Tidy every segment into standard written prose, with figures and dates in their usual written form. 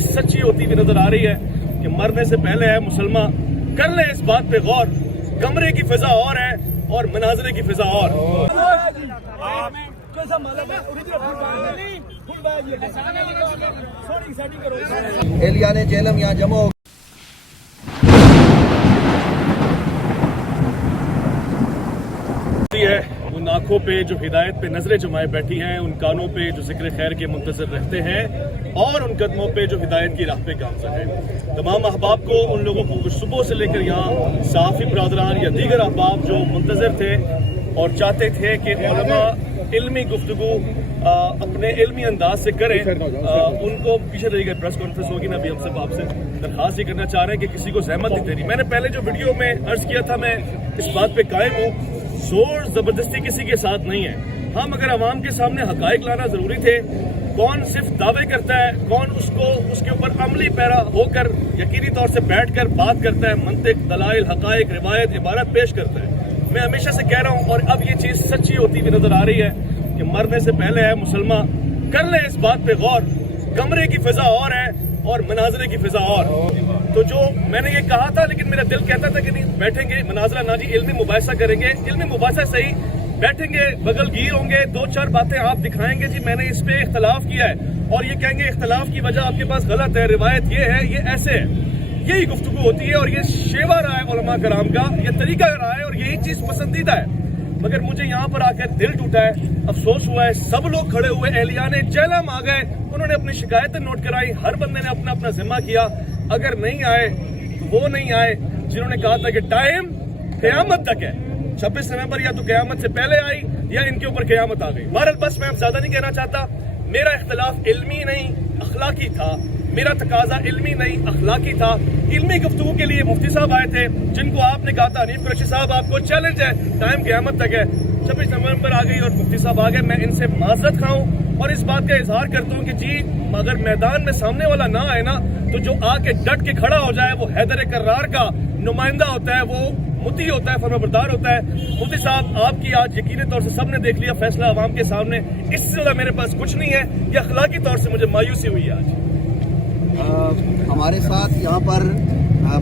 सच्ची होती हुई नजर आ रही है कि मरने से पहले है मुसलमान, कर ले इस बात पे गौर। कमरे की फिजा और है और मनाजरे की फिजा और। एलियाने जेलम यहाँ जमा हो है, उन आंखों पे जो हिदायत पे नजरें जमाए बैठी हैं, उन कानों पे जो जिक्र खैर के मुंतज़िर रहते हैं और उन कदमों पे जो हिदायत की राह पे गामज़न है। तमाम अहबाब को, उन लोगों को सुबह से लेकर यहाँ सहाफ़ी बरादरान या दीगर अहबाब जो मुंतज़िर थे और चाहते थे कि उलमा इल्मी गुफ्तगू अपने इल्मी अंदाज से करें, उनको पीछे रह गए। प्रेस कॉन्फ्रेंस होगी ना, अभी हम सब आपसे दरख्वास्त ये करना चाह रहे हैं कि किसी को जहमत नहीं देनी। मैंने पहले जो वीडियो में अर्ज किया था, मैं इस बात पे कायम हूँ, जोर जबरदस्ती किसी के साथ नहीं है। हम अगर अवाम के सामने हकायक लाना जरूरी थे, कौन सिर्फ दावे करता है, कौन उसको उसके ऊपर अमली पैरा होकर यकीनी तौर से बैठकर बात करता है, मंतिक, दलाइल, हकायक, रिवायत, इबारत पेश करता है। मैं हमेशा से कह रहा हूँ और अब ये चीज सच्ची होती हुई नजर आ रही है कि मरने से पहले है मुसलमान, कर ले इस बात पे गौर। कमरे की फिजा और है और मनाजरे की फिजा और। तो जो मैंने ये कहा था, लेकिन मेरा दिल कहता था कि नहीं बैठेंगे मनाजरा ना जी, इल्मी मुबाहिसा करेंगे। इल्मी मुबाहिसा सही, बैठेंगे, बगलगीर होंगे, दो चार बातें आप दिखाएंगे जी मैंने इस पे इख्तलाफ किया है, और ये कहेंगे इख्तलाफ की वजह आपके पास गलत है, रिवायत ये है, ये ऐसे है। यही गुफ्तगू होती है और ये शेवा रहा है उलमा कराम का, ये तरीका रहा है और यही चीज पसंदीदा है। मगर मुझे यहाँ पर आकर दिल टूटा है, अफसोस हुआ है। सब लोग खड़े हुए, एहलियाने जेलम आ गए, उन्होंने अपनी शिकायतें नोट कराई, हर बंदे ने अपना अपना जिम्मा किया। अगर नहीं आए तो वो नहीं आए जिन्होंने कहा था कि टाइम क़यामत तक है, 26 नवंबर या तो क़यामत से पहले आई या इनके ऊपर क़यामत आ गई। बहरहाल बस मैं अब ज्यादा नहीं कहना चाहता। मेरा इख्तलाफ इल्मी नहीं अखलाकी था, मेरा तकाजा इल्मी नहीं अखलाकी था। इल्मी गुफ्तगू के लिए मुफ्ती साहब आए थे, जिनको आपने कहा था हनीफ कुरैशी साहब आपको चैलेंज है, टाइम क़यामत तक है। 26 नवंबर आ गई और मुफ्ती साहब आ गए। मैं इनसे माजरत खाऊं और इस बात का इजहार करता हूं कि जी अगर मैदान में सामने वाला ना आए ना, तो जो आके डट के खड़ा हो जाए वो हैदर कर्रार का नुमाइंदा होता है, वो मुती होता है, फरमाबरदार होता है। मुफ्ती साहब आपकी आज यकीनी तौर से सबने देख लिया फैसला अवाम के सामने, इससे ज्यादा मेरे पास कुछ नहीं है। ये अखलाकी तौर से मुझे मायूसी हुई है आज। हमारे साथ यहाँ पर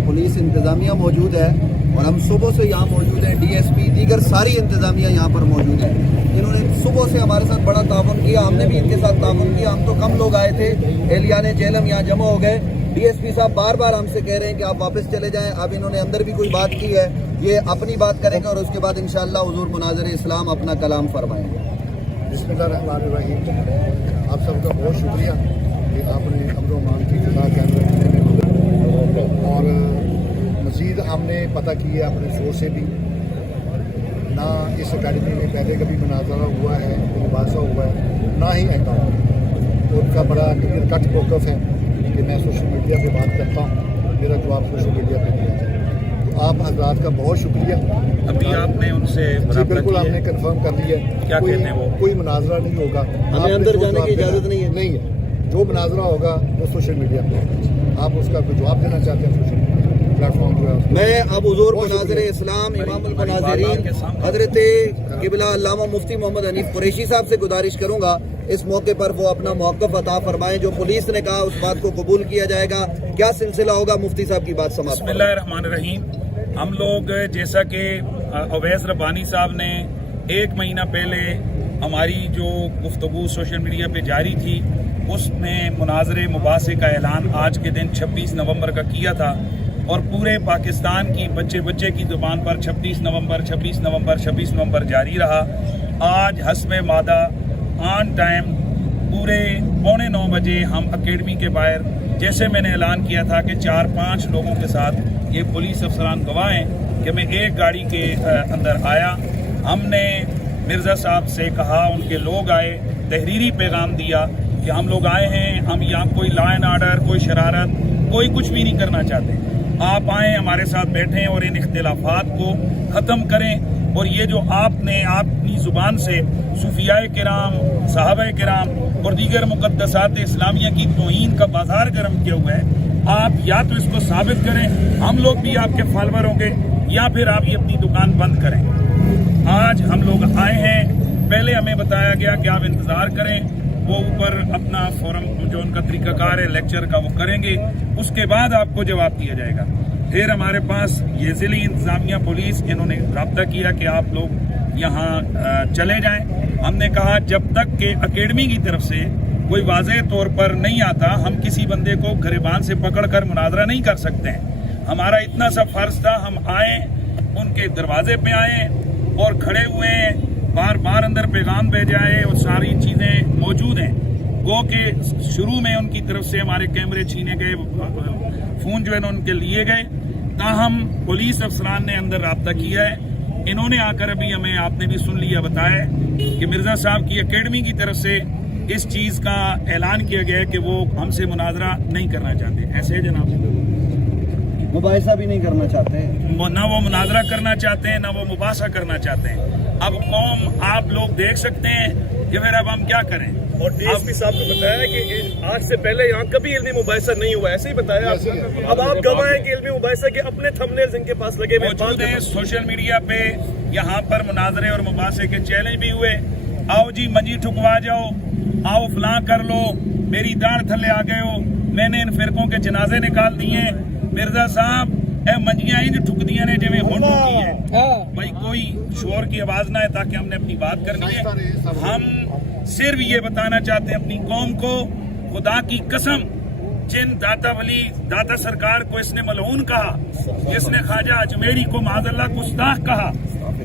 पुलिस इंतज़ामिया मौजूद है और हम सुबह से यहाँ मौजूद हैं। डीएसपी दीगर सारी इंतज़ामिया यहाँ पर मौजूद है, जिन्होंने सुबह से हमारे साथ बड़ा ताउन किया। हमने भी इनके साथ ताउन किया। हम तो कम लोग आए थे, एहलियाने जेलम यहाँ जमा हो गए। डीएसपी साहब बार बार हमसे कह रहे हैं कि आप वापस चले जाएं। अब इन्होंने अंदर भी कोई बात की है, ये अपनी बात करेंगे और उसके बाद इंशाअल्लाह हुजूर मुनाज़िर इस्लाम अपना कलाम फरमाएंगे। बिस्मिल्लाहिर्रहमानिर्रहीम। आप सबका बहुत शुक्रिया कि आपने अमन की इत्तला कर और मज़ीद हमने पता किया अपने शोर से भी, ना इस अकेडमी में पहले कभी मुनाज़रा हुआ है, मुबाहिसा हुआ है, ना ही ऐसा हो। उनका बड़ा क्लियर कट मौक़िफ़ है कि मैं सोशल मीडिया पे बात करता हूँ, मेरा जवाब सोशल मीडिया पे दिया जाए। तो आप हज़रात का बहुत शुक्रिया। अभी आपने उनसे जी बिल्कुल हमने कंफर्म कर लिया, क्या कहते हैं वो? कोई मुनाज़रा नहीं होगा, हमें अंदर जाने की इजाज़त नहीं है। नहीं है, जो मुनाज़रा होगा वो सोशल मीडिया पे आप उसका कोई जवाब देना चाहते हैं सोशल मीडिया प्लेटफॉर्म जो है। मैं अब हुजूर मुनाज़िर इस्लाम इमामुल मुनाज़िरीन हज़रत क़िबला अल्लामा मुफ्ती मोहम्मद हनीफ कुरैशी साहब से गुजारिश करूँगा इस मौके पर वो अपना मौक़िफ़ अता फरमाएं। जो पुलिस ने कहा उस बात को कबूल किया जाएगा, क्या सिलसिला होगा, मुफ्ती साहब की बात समाप्त। बिस्मिल्लाहिर्रहमानिर्रहीम। हम लोग जैसा कि अवैस रब्बानी साहब ने 1 महीना पहले हमारी जो गुफ्तगू सोशल मीडिया पे जारी थी, उसमें मुनाज़रे मुबासे का ऐलान आज के दिन 26 नवंबर का किया था और पूरे पाकिस्तान की बच्चे बच्चे की ज़ुबान पर 26 नवंबर 26 नवंबर 26 नवंबर जारी रहा। आज हस्ब मादा ऑन टाइम पूरे 8:45 बजे हम अकेडमी के बाहर, जैसे मैंने ऐलान किया था कि 4-5 लोगों के साथ, ये पुलिस अफसरान गवाह हैं कि मैं एक गाड़ी के अंदर आया। हमने मिर्ज़ा साहब से कहा, उनके लोग आए, तहरीरी पैगाम दिया कि हम लोग आए हैं, हम यहाँ कोई लॉ एंड ऑर्डर, कोई शरारत, कोई कुछ भी नहीं करना चाहते। आप आएँ, हमारे साथ बैठें और इन इख्तिलाफात को ख़त्म करें। और ये जो आपने अपनी ज़ुबान से सूफियाए किराम, सहाबाए किराम और दीगर मुक़द्दसात इस्लामिया की तौहीन का बाजार गर्म किया हुआ है, आप या तो इसको साबित करें, हम लोग भी आपके फॉलोअर होंगे, या फिर आप ये अपनी दुकान बंद करें। आज हम लोग आए हैं, पहले हमें बताया गया कि आप इंतज़ार करें, وہ اوپر اپنا فورم جو ان کا طریقہ کار ہے لیکچر کا وہ کریں گے, اس کے بعد آپ کو جواب دیا جائے گا. پھر ہمارے پاس یہ ضلعی انتظامیہ پولیس انہوں نے رابطہ کیا کہ آپ لوگ یہاں چلے جائیں. ہم نے کہا جب تک کہ اکیڈمی کی طرف سے کوئی واضح طور پر نہیں آتا ہم کسی بندے کو گریبان سے پکڑ کر مناظرہ نہیں کر سکتے ہیں. ہمارا اتنا سا فرض تھا, ہم آئیں ان کے دروازے پہ آئیں اور کھڑے ہوئے ہیں, بار بار اندر پیغام بھیجا ہے اور ساری چیزیں موجود ہیں. گو کہ شروع میں ان کی طرف سے ہمارے کیمرے چھینے گئے, فون جو ہے ان کے لیے گئے, تاہم پولیس افسران نے اندر رابطہ کیا ہے. انہوں نے آ کر ابھی ہمیں, آپ نے بھی سن لیا, بتایا کہ مرزا صاحب کی اکیڈمی کی طرف سے اس چیز کا اعلان کیا گیا ہے کہ وہ ہم سے مناظرہ نہیں کرنا چاہتے. ایسے ہے جناب, مباحثہ بھی نہیں کرنا چاہتے, نہ وہ مناظرہ کرنا چاہتے ہیں نہ وہ مباحثہ کرنا چاہتے ہیں. اب قوم آپ لوگ دیکھ سکتے ہیں کہ پھر اب ہم کیا کریں. اور ڈی ایس پی صاحب نے بتایا کہ آج سے پہلے یہاں کبھی علمی مباحثہ نہیں ہوا, ایسے ہی بتایا. اب آپ گواہ ہیں کہ علمی مباحثہ کے اپنے تھمبنیلز ان کے پاس لگے ہوئے موجود ہیں سوشل میڈیا پہ. یہاں پر مناظرے اور مباحثے کے چیلنج بھی ہوئے. آؤ جی منجی ٹھکوا جاؤ, آؤ فلاں کر لو, میری داڑھ تھلے آ گئے ہو, میں نے ان فرقوں کے جنازے نکال دیے. مرزا صاحب اے منجیاں انج ٹھک دیاں نے جویں ہن ٹھکی ہیں. بھائی کوئی شور کی آواز نہ ہے تاکہ ہم نے اپنی بات کرنی ہے. ہم صرف یہ بتانا چاہتے ہیں اپنی قوم کو, خدا کی قسم جن داتا ولی داتا سرکار کو اس نے ملعون کہا, جس نے خواجہ اجمیری کو معاذ اللہ گستاخ کہا,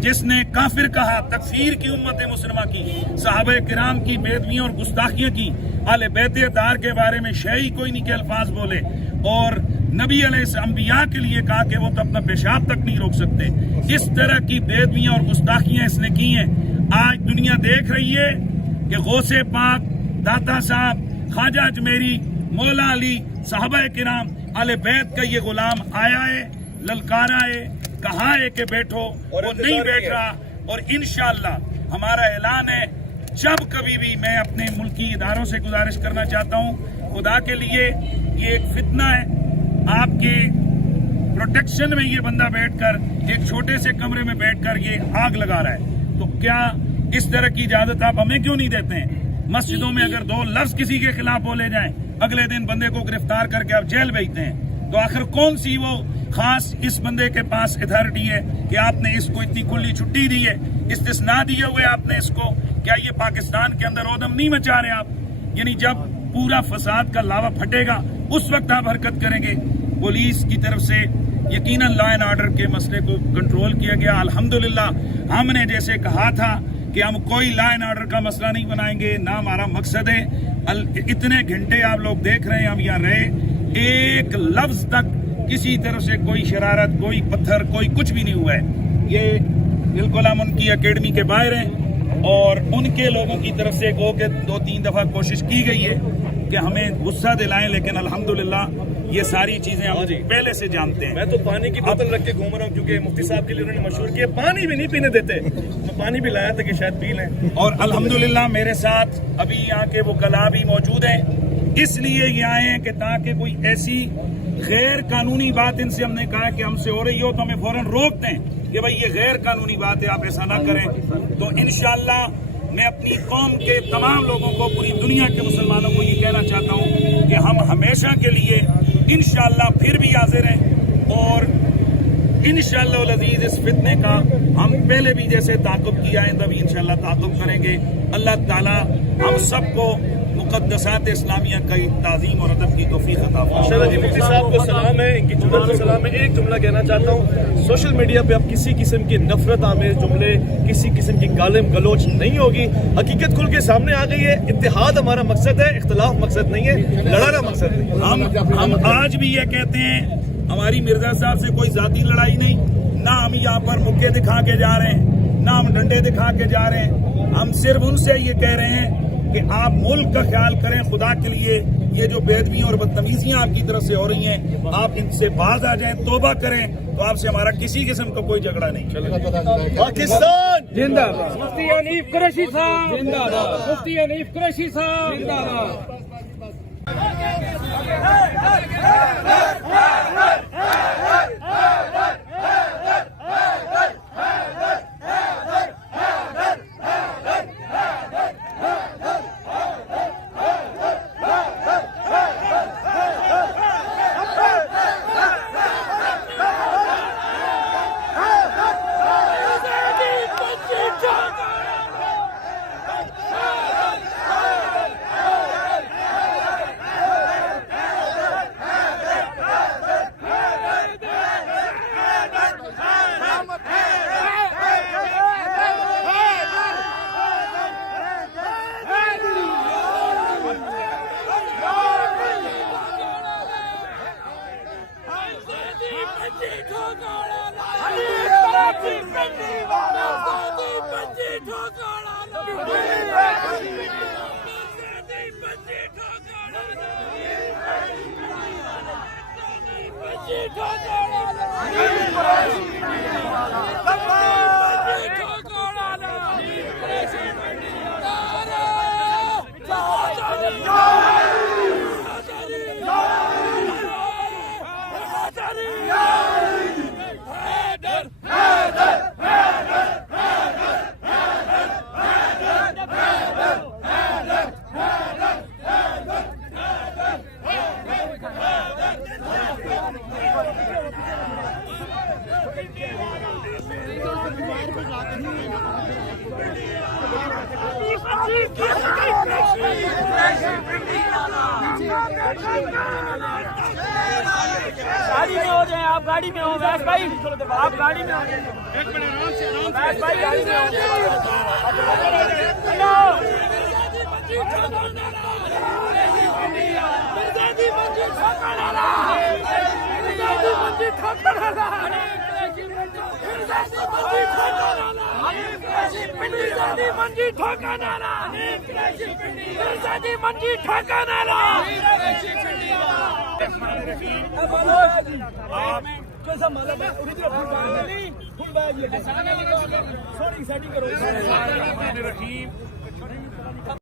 جس نے کافر کہا, تکفیر کی امت مسلمہ کی, صحابہ کرام کی بے-ادبیاں اور گستاخیاں کی, اہل بیت اطہار کے بارے میں شیعی کوئی نہیں کے الفاظ بولے, اور نبی علیہ انبیاء کے لیے کہا کہ وہ تو اپنا پیشاب تک نہیں روک سکتے. اس طرح کی بے-ادبیاں اور گستاخیاں اس نے کی ہیں. آج دنیا دیکھ رہی ہے کہ غوث پاک, داتا صاحب, خواجہ اجمیری, مولا علی, صحابہ کرام, اہل بیت کا یہ غلام آیا ہے, للکارا ہے, کہا ہے کہ بیٹھو, وہ نہیں بیٹھ رہا. اور انشاءاللہ ہمارا اعلان ہے, جب کبھی بھی میں اپنے ملکی اداروں سے گزارش کرنا چاہتا ہوں, خدا کے لیے یہ ایک فتنہ ہے, آپ کے پروٹیکشن میں یہ بندہ بیٹھ کر ایک چھوٹے سے کمرے میں بیٹھ کر یہ آگ لگا رہا ہے, تو کیا اس طرح کی اجازت آپ ہمیں کیوں نہیں دیتے ہیں؟ مسجدوں میں اگر 2 لفظ کسی کے خلاف بولے جائیں, اگلے دن بندے کو گرفتار کر کے آپ جیل بھیجتے ہیں, تو آخر کون سی وہ خاص اس بندے کے پاس اتھارٹی ہے کہ آپ نے اس کو اتنی کھلی چھٹی دی ہے, استثناء دیے ہوئے آپ نے اس کو؟ کیا یہ پاکستان کے اندر اودم نہیں مچا رہے آپ؟ یعنی جب پورا فساد کا لاوا پھٹے گا اس وقت آپ حرکت کریں گے. پولیس کی طرف سے یقیناً لا اینڈ آرڈر کے مسئلے کو کنٹرول کیا گیا. الحمدللہ ہم نے جیسے کہا تھا کہ ہم کوئی لا اینڈ آرڈر کا مسئلہ نہیں بنائیں گے, نہ ہمارا مقصد ہے. اتنے گھنٹے آپ لوگ دیکھ رہے ہیں ہم یہاں رہے, ایک لفظ تک کسی طرف سے کوئی شرارت, کوئی پتھر, کوئی کچھ بھی نہیں ہوا ہے. یہ بالکل ہم ان کی اکیڈمی کے باہر ہیں, اور ان کے لوگوں کی طرف سے گو کہ 2-3 دفعہ کوشش کی گئی ہے کہ ہمیں غصہ دلائیں, لیکن الحمدللہ یہ ساری چیزیں ہم پہلے سے جانتے ہیں. میں تو پانی کی بوتل رکھ کے گھوم رہا ہوں کیونکہ مفتی صاحب کے لیے انہوں نے مشہور کیا پانی بھی نہیں پینے دیتے. میں پانی بھی لایا تھا کہ شاید پی لیں. اور الحمدللہ میرے ساتھ ابھی یہاں کے وکلاء بھی موجود ہیں, اس لیے یہ آئے ہیں کہ تاکہ کوئی ایسی غیر قانونی بات ان سے ہم نے کہا کہ ہم سے ہو رہی ہو تو ہمیں فوراً روک دیں کہ بھائی یہ غیر قانونی بات ہے, آپ ایسا نہ کریں. تو انشاءاللہ میں اپنی قوم کے تمام لوگوں کو, پوری دنیا کے مسلمانوں کو یہ کہنا چاہتا ہوں کہ ہم ہمیشہ کے لیے انشاءاللہ پھر بھی حاضر ہیں, اور انشاءاللہ العزیز اس فتنے کا ہم پہلے بھی جیسے تعاقب کیا ہے تبھی انشاءاللہ تعاقب کریں گے. اللہ تعالی ہم سب کو مقدسات اسلامیہ کا تعظیم اور ادب کی توفیق عطا فرمائے. جی مفتی صاحب کو سلام ہے, ان کی جملہ کو سلام ہے. ایک جملہ کہنا چاہتا ہوں, سوشل میڈیا پہ اب کسی قسم کی نفرت آمیز جملے, کسی قسم کی گالم گلوچ نہیں ہوگی. حقیقت کھل کے سامنے آ گئی ہے. اتحاد ہمارا مقصد ہے, اختلاف مقصد نہیں ہے, لڑانا مقصد ہے. ہم آج بھی یہ کہتے ہیں ہماری مرزا صاحب سے کوئی ذاتی لڑائی نہیں, نہ ہم یہاں پر مکے دکھا کے جا رہے ہیں, نہ ہم ڈنڈے دکھا کے جا رہے ہیں. ہم صرف ان سے یہ کہہ رہے ہیں کہ آپ ملک کا خیال کریں خدا کے لیے. یہ جو بے ادبیاں اور بدتمیزیاں آپ کی طرف سے ہو رہی ہیں, آپ ان سے باز آ جائیں, توبہ کریں, تو آپ سے ہمارا کسی قسم کا کوئی جھگڑا نہیں. پاکستان زندہ باد. مفتی حنیف قریشی صاحب زندہ باد. مفتی حنیف قریشی صاحب زندہ باد. गाड़ी में हो जाए, आप गाड़ी में हो वैस भाई, आप गाड़ी में हो जाए, एक मिनट आराम से वैस भाई गाड़ी में हो